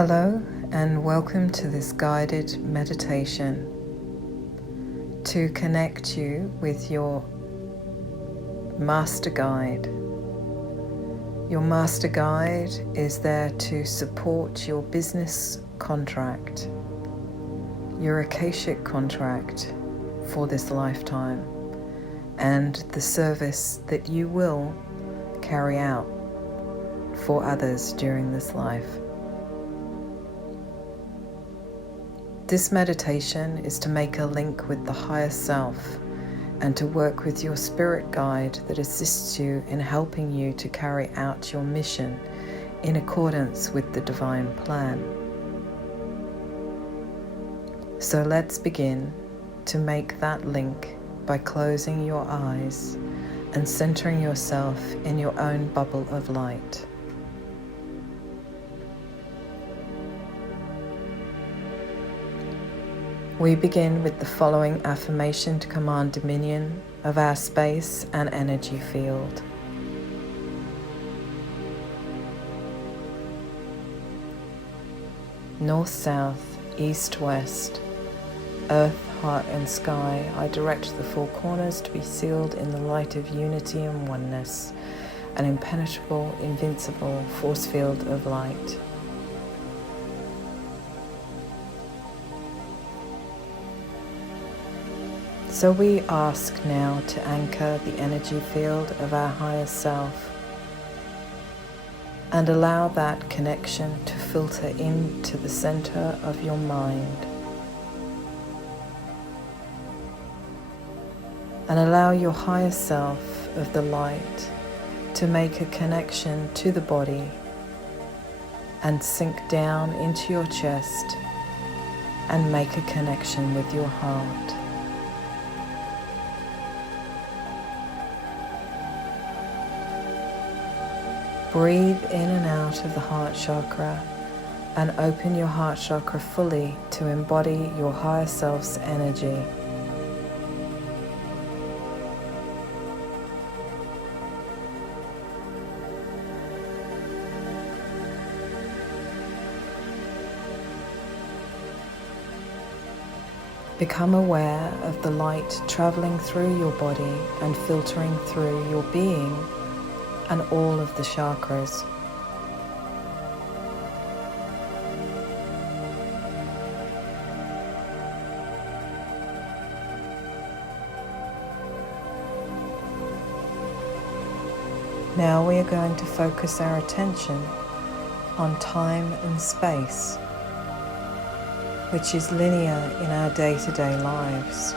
Hello and welcome to this guided meditation to connect you with your master guide. Your master guide is there to support your business contract, your Akashic contract for this lifetime, and the service that you will carry out for others during this life. This meditation is to make a link with the higher self and to work with your spirit guide that assists you in helping you to carry out your mission in accordance with the divine plan. So let's begin to make that link by closing your eyes and centering yourself in your own bubble of light. We begin with the following affirmation to command dominion of our space and energy field. North, south, east, west, earth, heart and sky, I direct the four corners to be sealed in the light of unity and oneness, an impenetrable, invincible force field of light. So we ask now to anchor the energy field of our higher self and allow that connection to filter into the center of your mind. And allow your higher self of the light to make a connection to the body and sink down into your chest and make a connection with your heart. Breathe in and out of the heart chakra and open your heart chakra fully to embody your higher self's energy. Become aware of the light traveling through your body and filtering through your being and all of the chakras. Now we are going to focus our attention on time and space, which is linear in our day-to-day lives.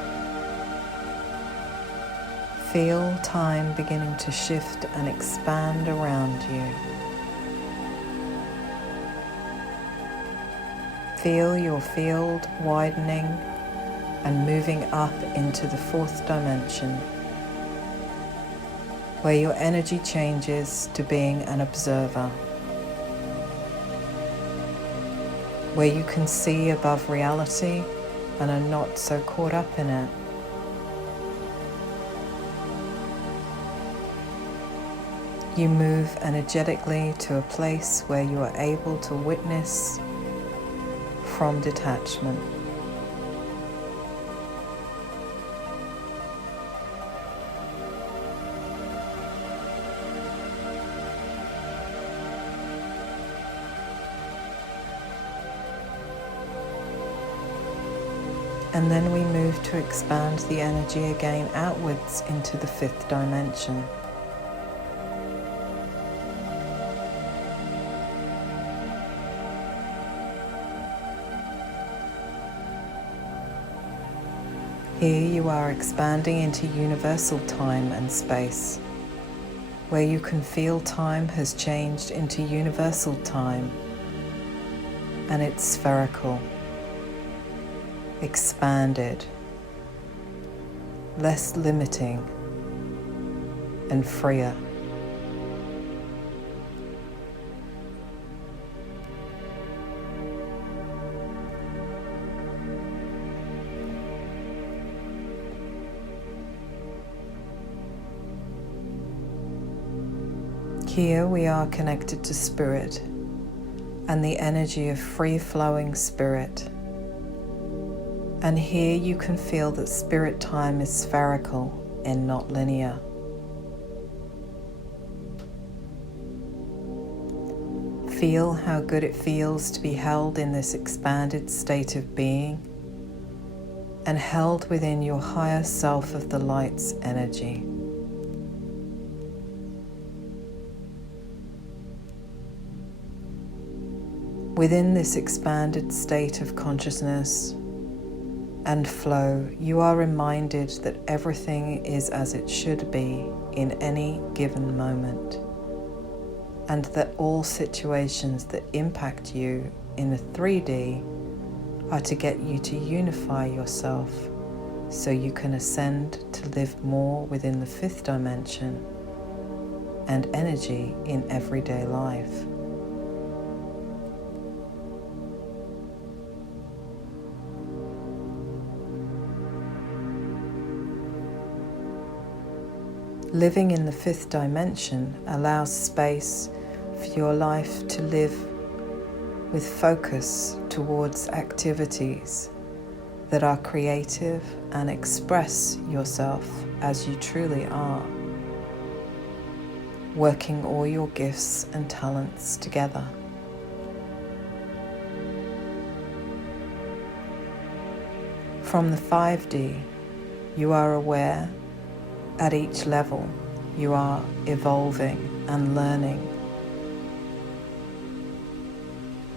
Feel time beginning to shift and expand around you. Feel your field widening and moving up into the fourth dimension, where your energy changes to being an observer, where you can see above reality and are not so caught up in it. You move energetically to a place where you are able to witness from detachment. And then we move to expand the energy again outwards into the fifth dimension. Here you are expanding into universal time and space, where you can feel time has changed into universal time, and it's spherical, expanded, less limiting, and freer. Here we are connected to spirit, and the energy of free-flowing spirit. And here you can feel that spirit time is spherical and not linear. Feel how good it feels to be held in this expanded state of being and held within your higher self of the light's energy. Within this expanded state of consciousness and flow, you are reminded that everything is as it should be in any given moment, and that all situations that impact you in the 3D are to get you to unify yourself so you can ascend to live more within the 5th dimension and energy in everyday life. Living in the 5th dimension allows space for your life to live with focus towards activities that are creative and express yourself as you truly are, working all your gifts and talents together. From the 5D, you are aware at each level you are evolving and learning,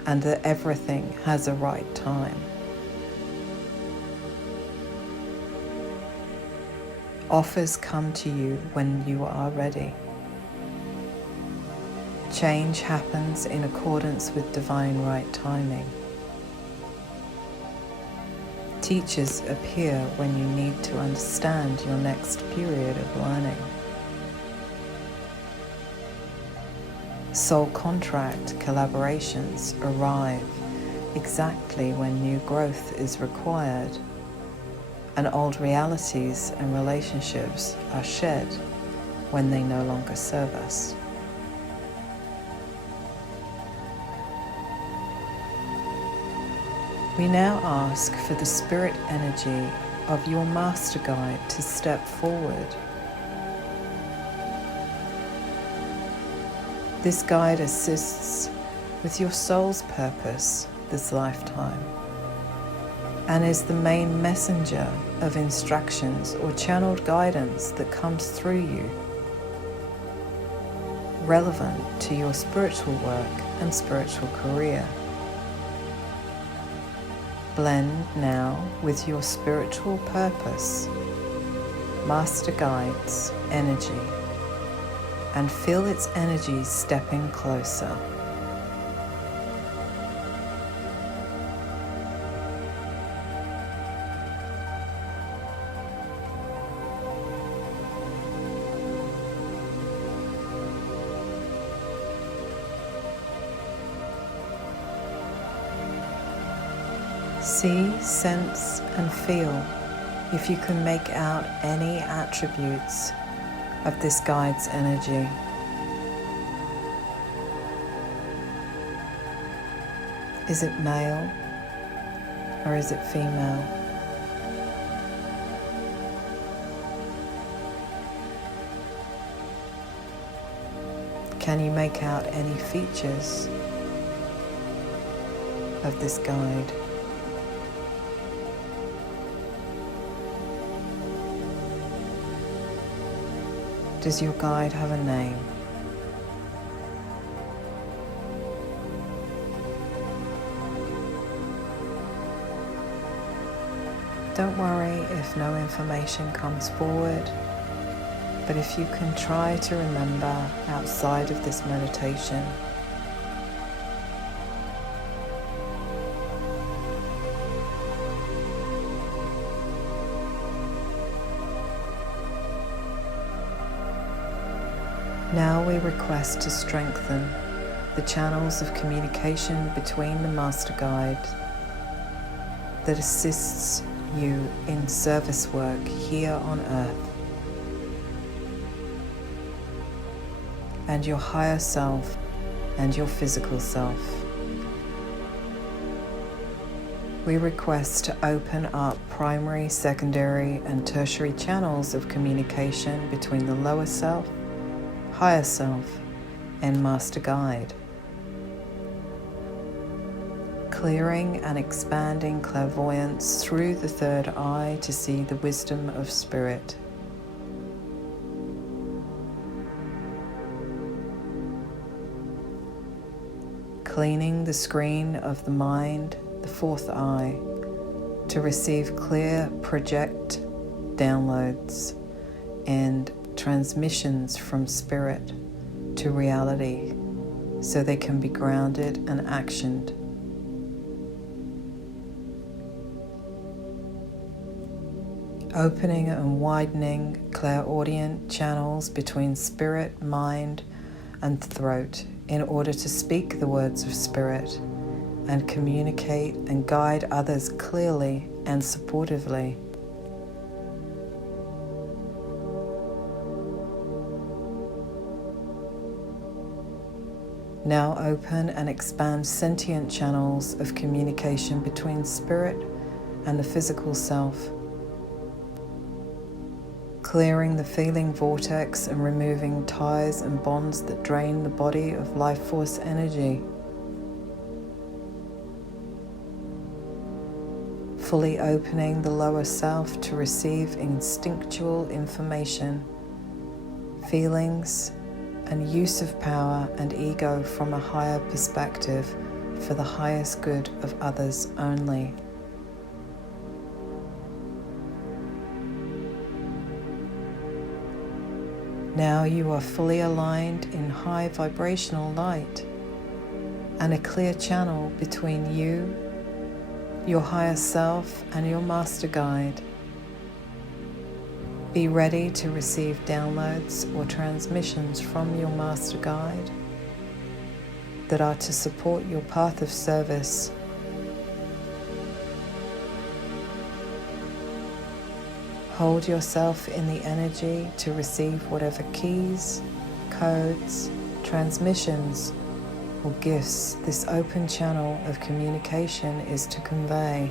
and that everything has a right time. Offers come to you when you are ready. Change happens in accordance with divine right timing. Teachers appear when you need to understand your next period of learning. Soul contract collaborations arrive exactly when new growth is required, and old realities and relationships are shed when they no longer serve us. We now ask for the spirit energy of your master guide to step forward. This guide assists with your soul's purpose this lifetime and is the main messenger of instructions or channeled guidance that comes through you, relevant to your spiritual work and spiritual career. Blend now with your spiritual purpose, Master Guide's energy, and feel its energy stepping closer. See, sense, and feel if you can make out any attributes of this guide's energy. Is it male or is it female? Can you make out any features of this guide? Does your guide have a name? Don't worry if no information comes forward, but if you can try to remember outside of this meditation, now we request to strengthen the channels of communication between the Master Guide that assists you in service work here on Earth and your higher self and your physical self we request to open up primary, secondary, and tertiary channels of communication between the lower self, higher self, and Master Guide. Clearing and expanding clairvoyance through the third eye to see the wisdom of Spirit. Cleaning the screen of the mind, the fourth eye, to receive clear project downloads and transmissions from Spirit to reality so they can be grounded and actioned. Opening and widening clairaudient channels between spirit, mind, and throat in order to speak the words of Spirit and communicate and guide others clearly and supportively. Now open and expand sentient channels of communication between Spirit and the physical self, clearing the feeling vortex and removing ties and bonds that drain the body of life force energy. Fully opening the lower self to receive instinctual information, feelings, and use of power and ego from a higher perspective for the highest good of others only. Now you are fully aligned in high vibrational light and a clear channel between you, your higher self, and your Master Guide. Be ready to receive downloads or transmissions from your Master Guide that are to support your path of service. Hold yourself in the energy to receive whatever keys, codes, transmissions, or gifts this open channel of communication is to convey.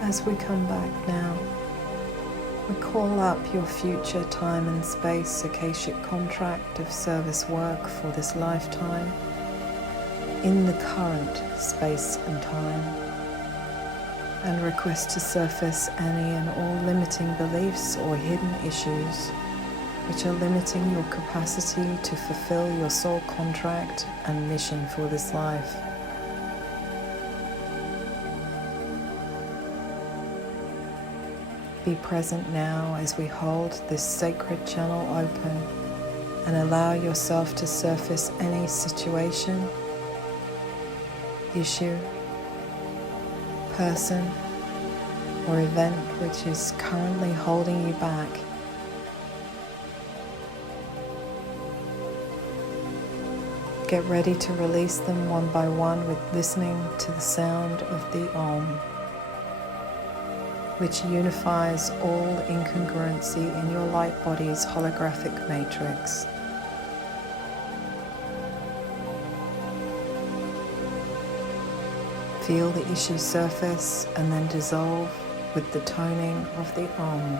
As we come back now, we call up your future time and space Akashic contract of service work for this lifetime in the current space and time, and request to surface any and all limiting beliefs or hidden issues which are limiting your capacity to fulfill your soul contract and mission for this life. Be present now as we hold this sacred channel open and allow yourself to surface any situation, issue, person, or event which is currently holding you back. Get ready to release them one by one with listening to the sound of the Om, which unifies all incongruency in your light body's holographic matrix. Feel the issue surface and then dissolve with the toning of the Om.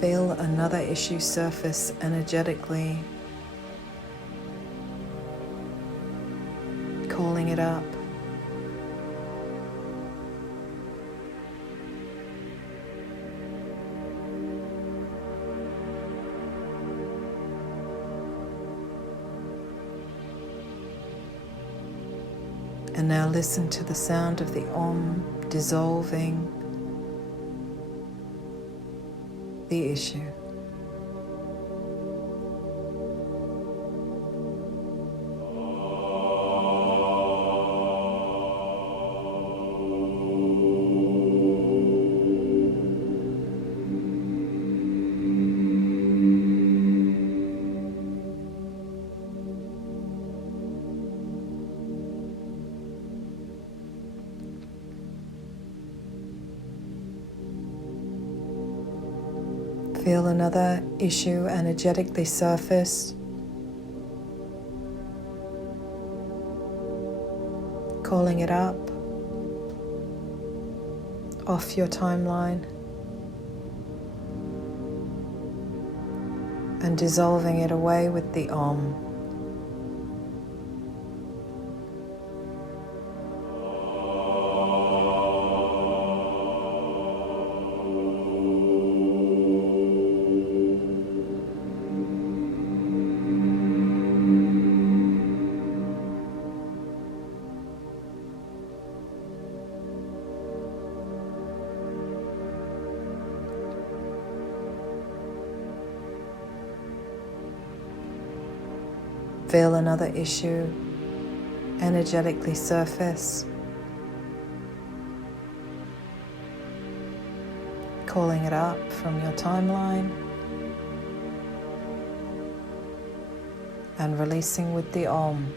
Feel another issue surface energetically, calling it up. And now listen to the sound of the Om dissolving the issue. Feel another issue energetically surface, calling it up off your timeline and dissolving it away with the Om. Feel another issue energetically surface, calling it up from your timeline and releasing with the Om.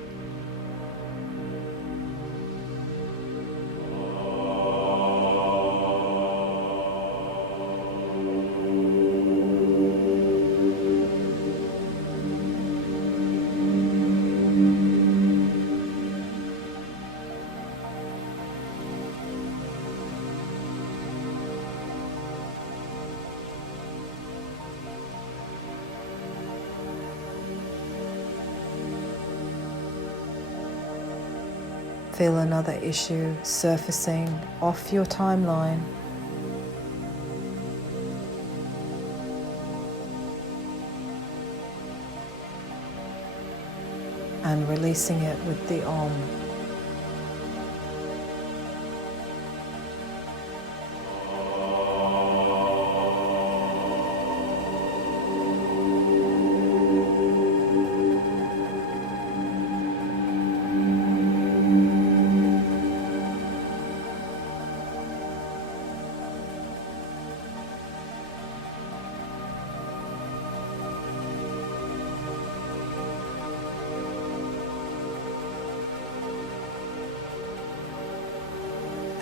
Feel another issue surfacing off your timeline and releasing it with the Om.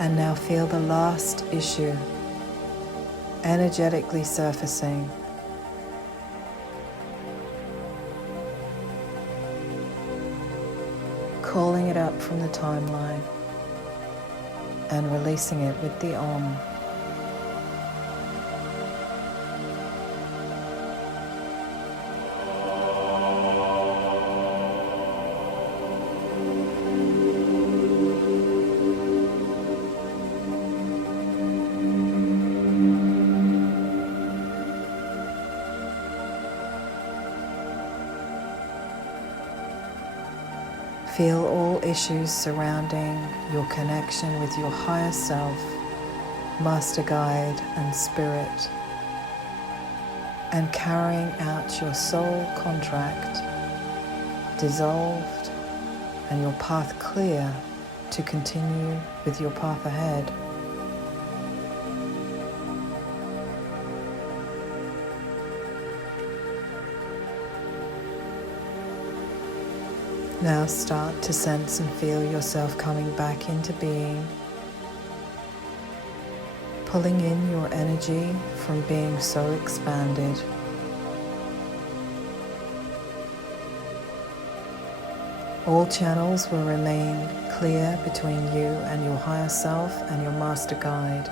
And now feel the last issue energetically surfacing. Calling it up from the timeline and releasing it with the Om. Feel all issues surrounding your connection with your higher self, master guide and spirit, and carrying out your soul contract dissolved and your path clear to continue with your path ahead. Now start to sense and feel yourself coming back into being, pulling in your energy from being so expanded. All channels will remain clear between you and your higher self and your master guide,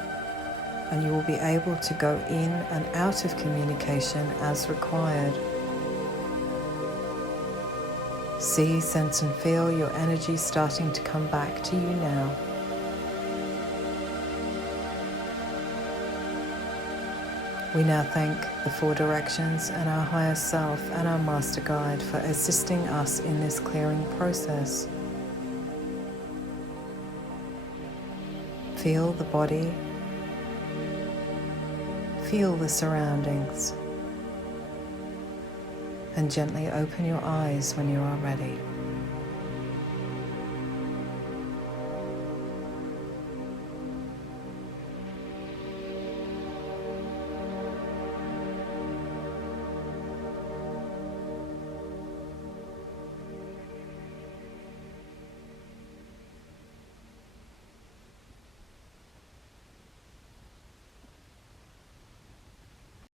and you will be able to go in and out of communication as required. See, sense and feel your energy starting to come back to you now. We now thank the four directions and our higher self and our master guide for assisting us in this clearing process. Feel the body, feel the surroundings, and gently open your eyes when you are ready.